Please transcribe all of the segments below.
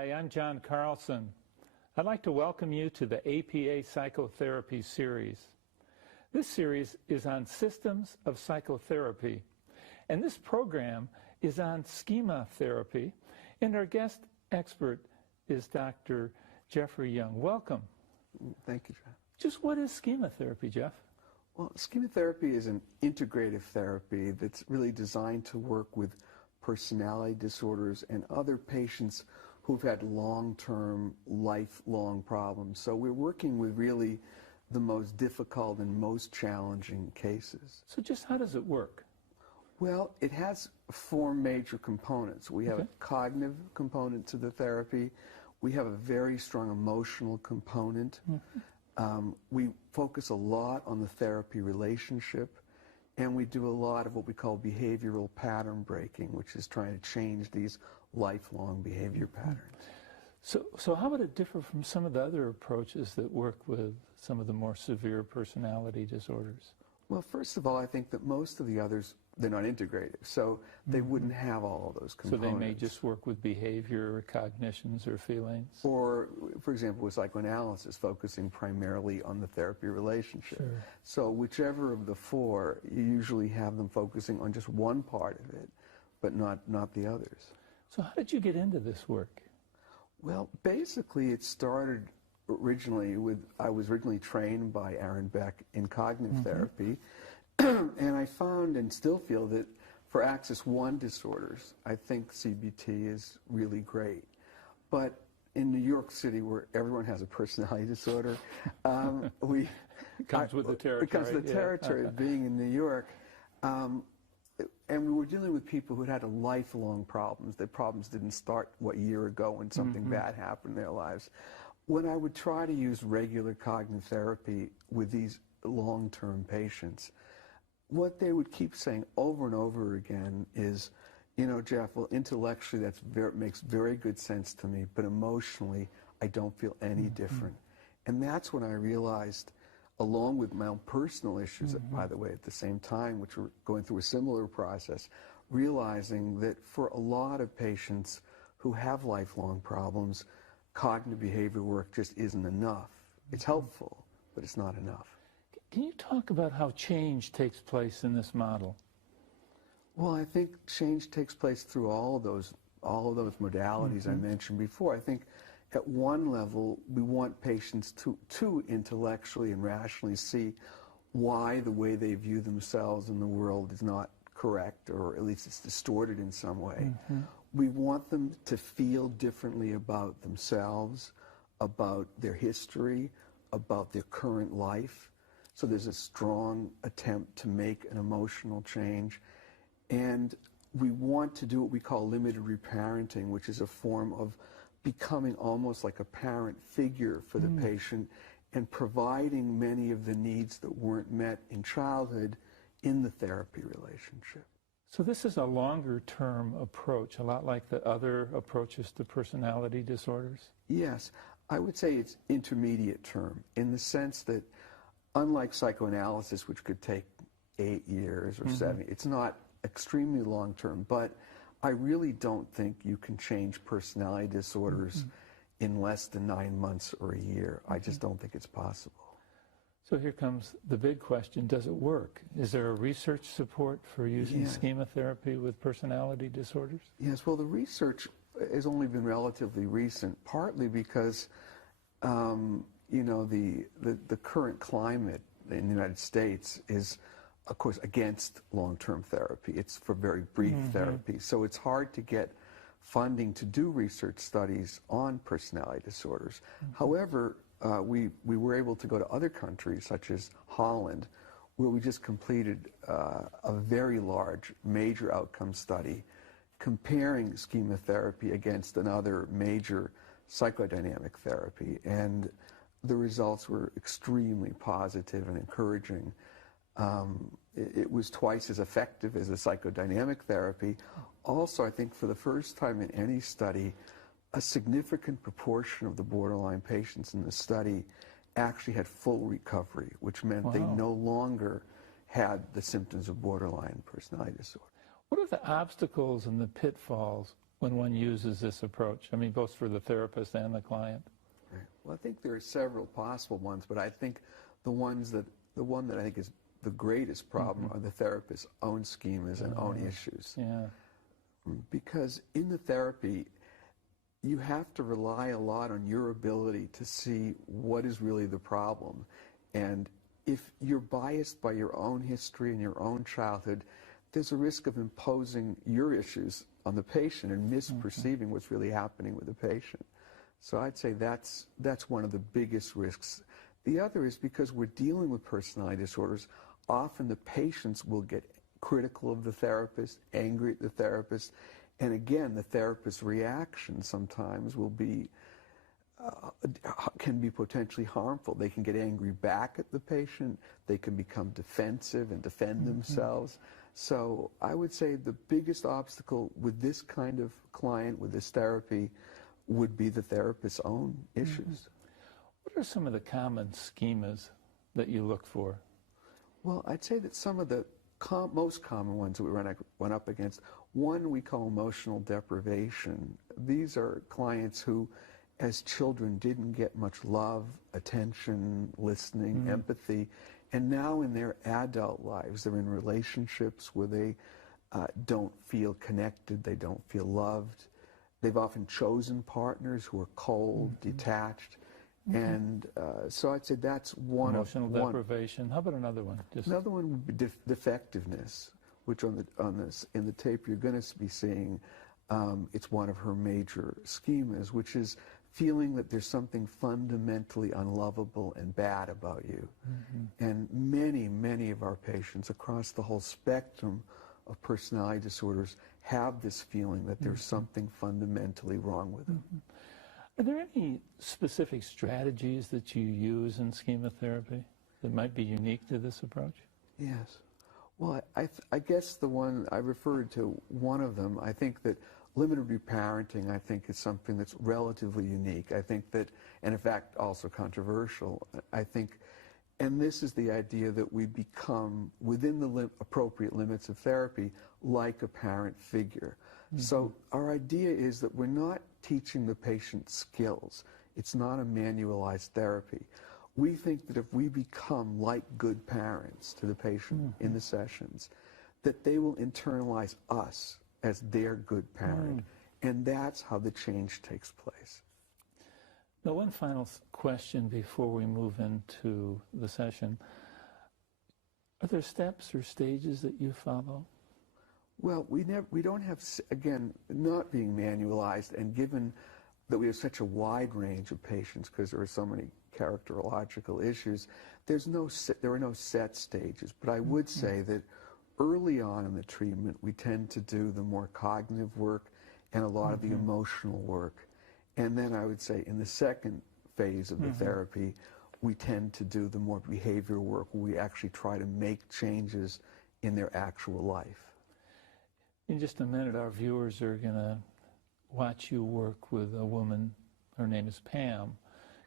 Hi, I'm John Carlson. I'd like to welcome you to the APA Psychotherapy series. This series is on systems of psychotherapy, and this program is on schema therapy, and our guest expert is Dr. Jeffrey Young. Welcome. Thank you, John. Just what is schema therapy, Jeff? Well, schema therapy is an integrative therapy that's really designed to work with personality disorders and other patients who've had long-term, lifelong problems. So we're working with really the most difficult and most challenging cases. So just how does it work? Well, it has four major components. We have a cognitive component to the therapy. We have a very strong emotional component. We focus a lot on the therapy relationship, and we do a lot of what we call behavioral pattern breaking, which is trying to change these lifelong behavior patterns. So how would it differ from some of the other approaches that work with some of the more severe personality disorders? Well, first of all, I think that most of the others, they're not integrative, so they wouldn't have all of those components. So they may just work with behavior or cognitions or feelings? Or, for example, with psychoanalysis, focusing primarily on the therapy relationship. Sure. So whichever of the four, you usually have them focusing on just one part of it, but not the others. So how did you get into this work? Well, basically it started originally with, I was originally trained by Aaron Beck in cognitive therapy, and I found and still feel that for Axis 1 disorders, I think CBT is really great. But in New York City, where everyone has a personality disorder, It comes with the territory. It comes with the territory of being in New York. And we were dealing with people who had lifelong problems. Their problems didn't start, a year ago when something bad happened in their lives. When I would try to use regular cognitive therapy with these long-term patients, what they would keep saying over and over again is, you know, Jeff, well, intellectually that makes very good sense to me, but emotionally I don't feel any different. And that's when I realized, along with my own personal issues, by the way, at the same time, which were going through a similar process, realizing that for a lot of patients who have lifelong problems, cognitive behavior work just isn't enough. It's helpful, but it's not enough. Can you talk about how change takes place in this model? Well, I think change takes place through all of those modalities I mentioned before. I think at one level, we want patients to intellectually and rationally see why the way they view themselves in the world is not correct, or at least it's distorted in some way. We want them to feel differently about themselves, about their history, about their current life. So there's a strong attempt to make an emotional change. And we want to do what we call limited reparenting, which is a form of becoming almost like a parent figure for the patient and providing many of the needs that weren't met in childhood in the therapy relationship. So this is a longer-term approach, a lot like the other approaches to personality disorders? Yes, I would say it's intermediate term in the sense that, unlike psychoanalysis, which could take 8 years or 7, it's not extremely long-term, but I really don't think you can change personality disorders in less than 9 months or a year. I just don't think it's possible. So here comes the big question, does it work? Is there a research support for using schema therapy with personality disorders? Yes, well, the research has only been relatively recent, partly because, you know, the current climate in the United States is, of course, against long-term therapy. It's for very brief therapy. So it's hard to get funding to do research studies on personality disorders. However, we were able to go to other countries, such as Holland, where we just completed a very large, major outcome study comparing schema therapy against another major psychodynamic therapy. And the results were extremely positive and encouraging. It was twice as effective as a psychodynamic therapy. Also, I think for the first time in any study, a significant proportion of the borderline patients in the study actually had full recovery, which meant they no longer had the symptoms of borderline personality disorder. What are the obstacles and the pitfalls when one uses this approach? I mean, both for the therapist and the client. Right. Well, I think there are several possible ones, but I think the one that I think is the greatest problem are the therapist's own schemas and own issues. Yeah. Because in the therapy, you have to rely a lot on your ability to see what is really the problem. And if you're biased by your own history and your own childhood, there's a risk of imposing your issues on the patient and misperceiving what's really happening with the patient. So I'd say that's one of the biggest risks. The other is because we're dealing with personality disorders, often the patients will get critical of the therapist, angry at the therapist, and again, the therapist's reaction sometimes will be can be potentially harmful. They can get angry back at the patient. They can become defensive and defend themselves. So I would say the biggest obstacle with this kind of client, with this therapy, would be the therapist's own issues. What are some of the common schemas that you look for? Well, I'd say that some of the most common ones that we run up against, one we call emotional deprivation. These are clients who, as children, didn't get much love, attention, listening, empathy, and now in their adult lives, they're in relationships where they don't feel connected, they don't feel loved. They've often chosen partners who are cold, detached, and so I'd say that's one Emotional deprivation. How about another one? Another one would be defectiveness, which in the tape you're going to be seeing. It's one of her major schemas, which is feeling that there's something fundamentally unlovable and bad about you. And many of our patients across the whole spectrum of personality disorders have this feeling that there's something fundamentally wrong with them. Are there any specific strategies that you use in schema therapy that might be unique to this approach? Yes. Well, I guess the one I referred to, one of them, I think that limited reparenting, I think, is something that's relatively unique. I think that, and in fact also controversial, I think, and this is the idea that we become, within the appropriate limits of therapy, like a parent figure. So our idea is that we're not teaching the patient skills. It's not a manualized therapy. We think that if we become like good parents to the patient in the sessions, that they will internalize us as their good parent. And that's how the change takes place. Now, one final question before we move into the session. Are there steps or stages that you follow? Well, we don't have, again, not being manualized, and given that we have such a wide range of patients because there are so many characterological issues, there are no set stages. But I would say that early on in the treatment, we tend to do the more cognitive work and a lot of the emotional work. And then I would say in the second phase of the therapy, we tend to do the more behavioral work where we actually try to make changes in their actual life. In just a minute, our viewers are going to watch you work with a woman. Her name is Pam.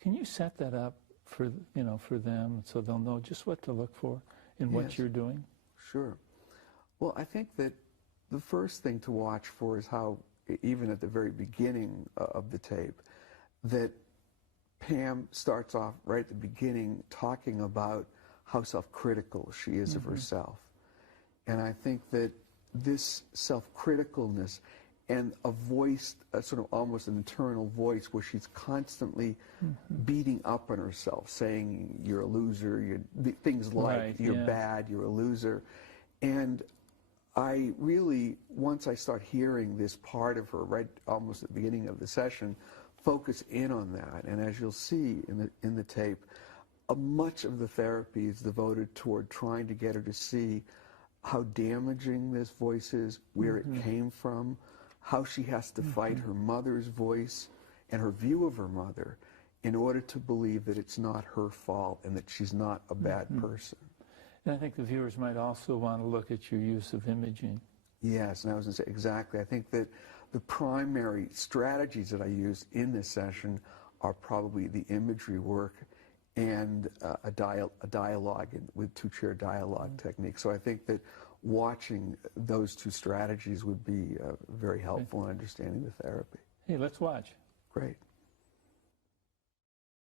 Can you set that up for them so they'll know just what to look for in what you're doing? Sure. Well, I think that the first thing to watch for is how, even at the very beginning of the tape, that Pam starts off right at the beginning talking about how self-critical she is of herself. And I think that this self-criticalness and a voice, a sort of almost an internal voice where she's constantly beating up on herself, saying, you're a loser, things like, you're bad, you're a loser. And I really, once I start hearing this part of her, right almost at the beginning of the session, focus in on that. And as you'll see in the tape, much of the therapy is devoted toward trying to get her to see how damaging this voice is, where it came from, how she has to fight her mother's voice and her view of her mother in order to believe that it's not her fault and that she's not a bad person. And I think the viewers might also want to look at your use of imaging. Yes, and I was going to say exactly. I think that the primary strategies that I use in this session are probably the imagery work and a dialogue with two-chair dialogue technique. So I think that watching those two strategies would be very helpful in understanding the therapy. Hey, let's watch. Great.